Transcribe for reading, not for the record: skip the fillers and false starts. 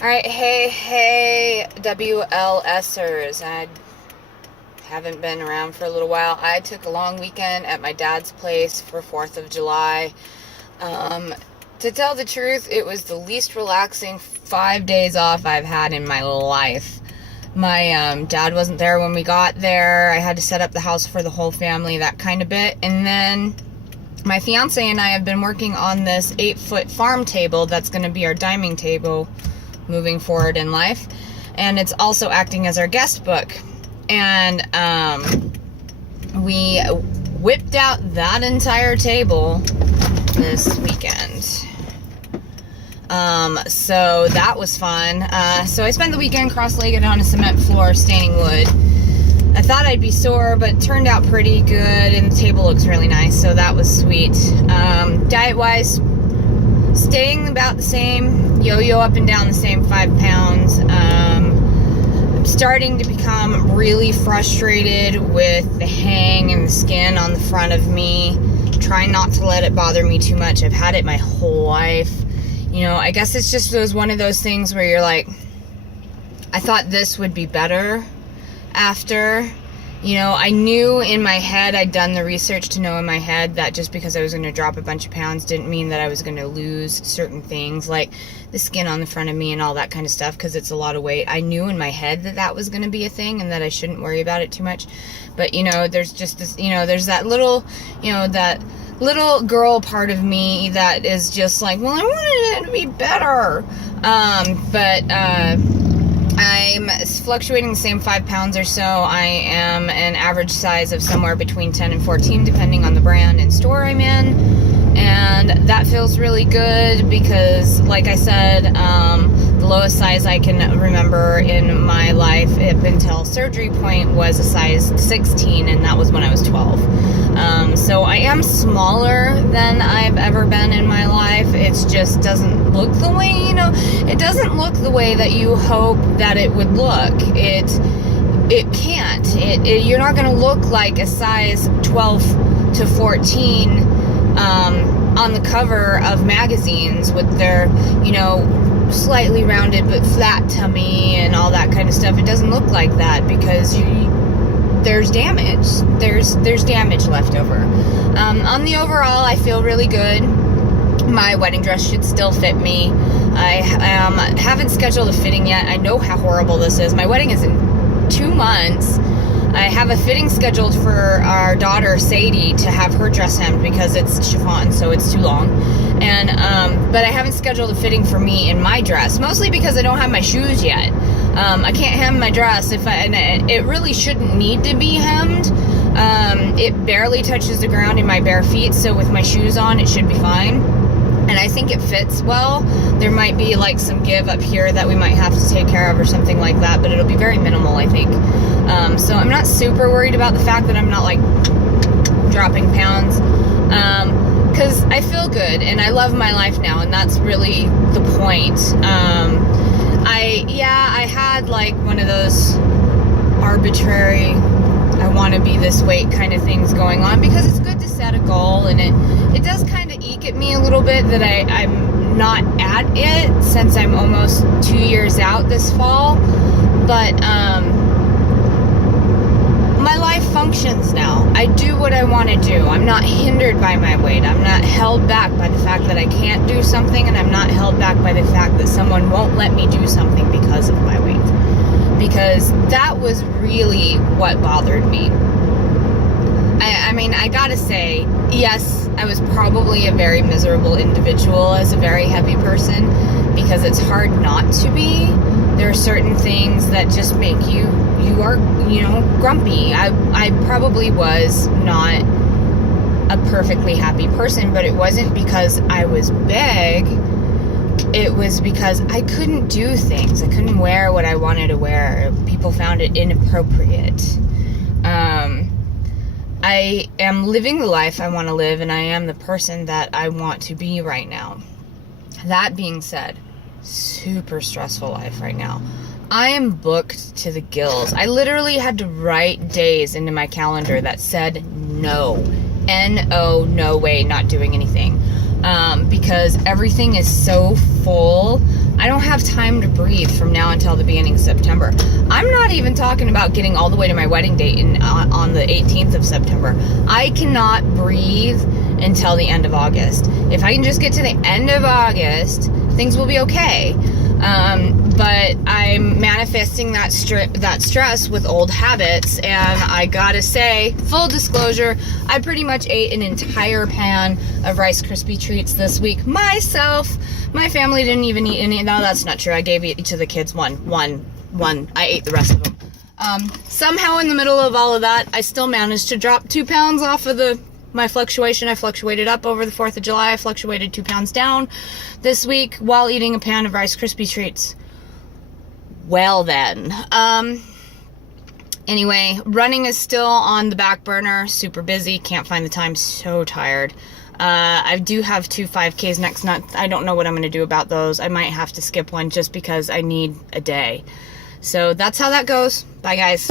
Alright, hey, WLSers. I haven't been around for a little while. I took a long weekend at my dad's place for 4th of July. To tell the truth, it was the least relaxing 5 days off I've had in my life. My dad wasn't there when we got there. I had to set up the house for the whole family, that kind of bit. And then my fiance and I have been working on this 8-foot farm table that's going to be our dining table moving forward in life, and it's also acting as our guest book. And we whipped out that entire table this weekend, so that was fun. So I spent the weekend cross-legged on a cement floor staining wood. I thought I'd be sore, but it turned out pretty good, and the table looks really nice, so that was sweet. Diet-wise, staying about the same, yo-yo up and down the same 5 pounds. I'm starting to become really frustrated with the hang and the skin on the front of me. Trying not to let it bother me too much. I've had it my whole life. You know, I guess it's just one of those things where you're like, I thought this would be better after. You know, I knew in my head, I'd done the research to know in my head that just because I was going to drop a bunch of pounds didn't mean that I was going to lose certain things, like the skin on the front of me and all that kind of stuff, because it's a lot of weight. I knew in my head that that was going to be a thing and that I shouldn't worry about it too much. But, you know, there's just this, you know, there's that little, you know, that little girl part of me that is just like, well, I wanted it to be better. I'm fluctuating the same 5 pounds or so. I am an average size of somewhere between 10 and 14, depending on the brand and store I'm in. And that feels really good because, like I said, the lowest size I can remember in my life up until surgery point was a size 16, and that was when I was 12. So I am smaller than I've ever been in my life. It just doesn't look the way, you know, it doesn't look the way that you hope that it would look. It can't. You're not going to look like a size 12 to 14 on the cover of magazines with their, you know, slightly rounded but flat tummy and all that kind of stuff. It doesn't look like that because there's damage. There's damage left over. On the overall, I feel really good. My wedding dress should still fit me. I haven't scheduled a fitting yet. I know how horrible this is. My wedding is in 2 months. I have a fitting scheduled for our daughter Sadie to have her dress hemmed because it's chiffon, so it's too long. And but I haven't scheduled a fitting for me in my dress, mostly because I don't have my shoes yet. I can't hem my dress and it really shouldn't need to be hemmed. It barely touches the ground in my bare feet, so with my shoes on, it should be fine. And I think it fits well. There might be like some give up here that we might have to take care of or something like that, but it'll be very minimal, I think. So I'm not super worried about the fact that I'm not like dropping pounds, because I feel good and I love my life now, and that's really the point. I had like one of those arbitrary, I want to be this weight kind of things going on, because it's good to set a goal, and it does kind of eke at me a little bit that I'm not at it since I'm almost 2 years out this fall. But my life functions now. I do what I want to do. I'm not hindered by my weight. I'm not held back by the fact that I can't do something, and I'm not held back by the fact that someone won't let me do something because of my weight. Because that was really what bothered me. I mean, I gotta say, yes, I was probably a very miserable individual as a very heavy person, because it's hard not to be. There are certain things that just make you are, you know, grumpy. I probably was not a perfectly happy person, but it wasn't because I was big. It was because I couldn't do things. I couldn't wear what I wanted to wear. People found it inappropriate. I am living the life I want to live, and I am the person that I want to be right now. That being said, super stressful life right now. I am booked to the gills. I literally had to write days into my calendar that said no. N-O, no way, not doing anything. Because everything is so full. I don't have time to breathe from now until the beginning of September. I'm not even talking about getting all the way to my wedding date on the 18th of September. I cannot breathe until the end of August. If I can just get to the end of August, things will be okay. But I'm manifesting that stress with old habits, and I gotta say, full disclosure, I pretty much ate an entire pan of Rice Krispie treats this week myself. My family didn't even eat any. No, that's not true. I gave each of the kids one. I ate the rest of them. Somehow in the middle of all of that, I still managed to drop 2 pounds off of my fluctuation. I fluctuated up over the 4th of July. I fluctuated 2 pounds down this week while eating a pan of Rice Krispie treats. Well then. Anyway, running is still on the back burner. Super busy. Can't find the time. So tired. I do have 2 5Ks next month. I don't know what I'm going to do about those. I might have to skip one just because I need a day. So that's how that goes. Bye, guys.